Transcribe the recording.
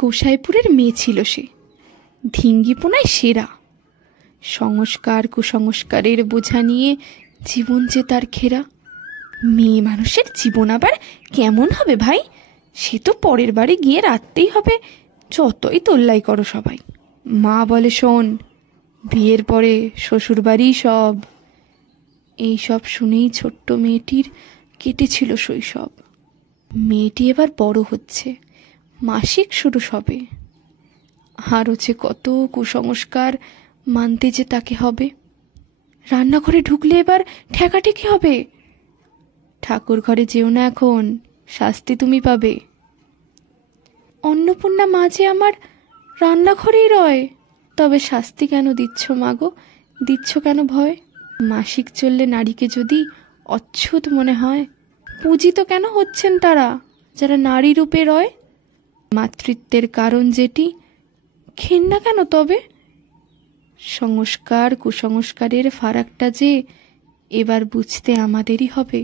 গোসাইপুরের মেয়ে ছিল সে, ধিঙ্গিপোনায় সেরা। সংস্কার কুসংস্কারের বোঝা নিয়ে জীবন যে তার ঘেরা। মেয়ে মানুষের জীবন আবার কেমন হবে ভাই, সে তো পরের বাড়ি গিয়ে রাখতেই হবে, যতই তোল্লাই করো সবাই। মা বলে শোন, বিয়ের পরে শ্বশুরবাড়ি সব। এই সব শুনেই ছোট্ট মেয়েটির কেটেছিল শৈশব। মেয়েটি এবার বড় হচ্ছে, মাসিক শুরু সবে। আরও যে কত কুসংস্কার মানতে যে তাকে হবে। রান্নাঘরে ঢুকলে এবার ঠেকাঠেকি হবে। ঠাকুর ঘরে যেও না এখন, শাস্তি তুমি পাবে। অন্নপূর্ণা মা যে আমার রান্নাঘরেই রয়, তবে শাস্তি কেন দিচ্ছ মাগো, দিচ্ছ কেন ভয়? মাসিক চললে নারীকে যদি অচ্ছুত মনে হয়, পূজিত কেন হচ্ছেন তারা যারা নারী রূপে রয়? মাতৃত্বের কারণ যেটি, ঘেন্না কেন তবে? সংস্কার কুসংস্কারের ফারাকটা যে এবার বুঝতে আমাদেরই হবে।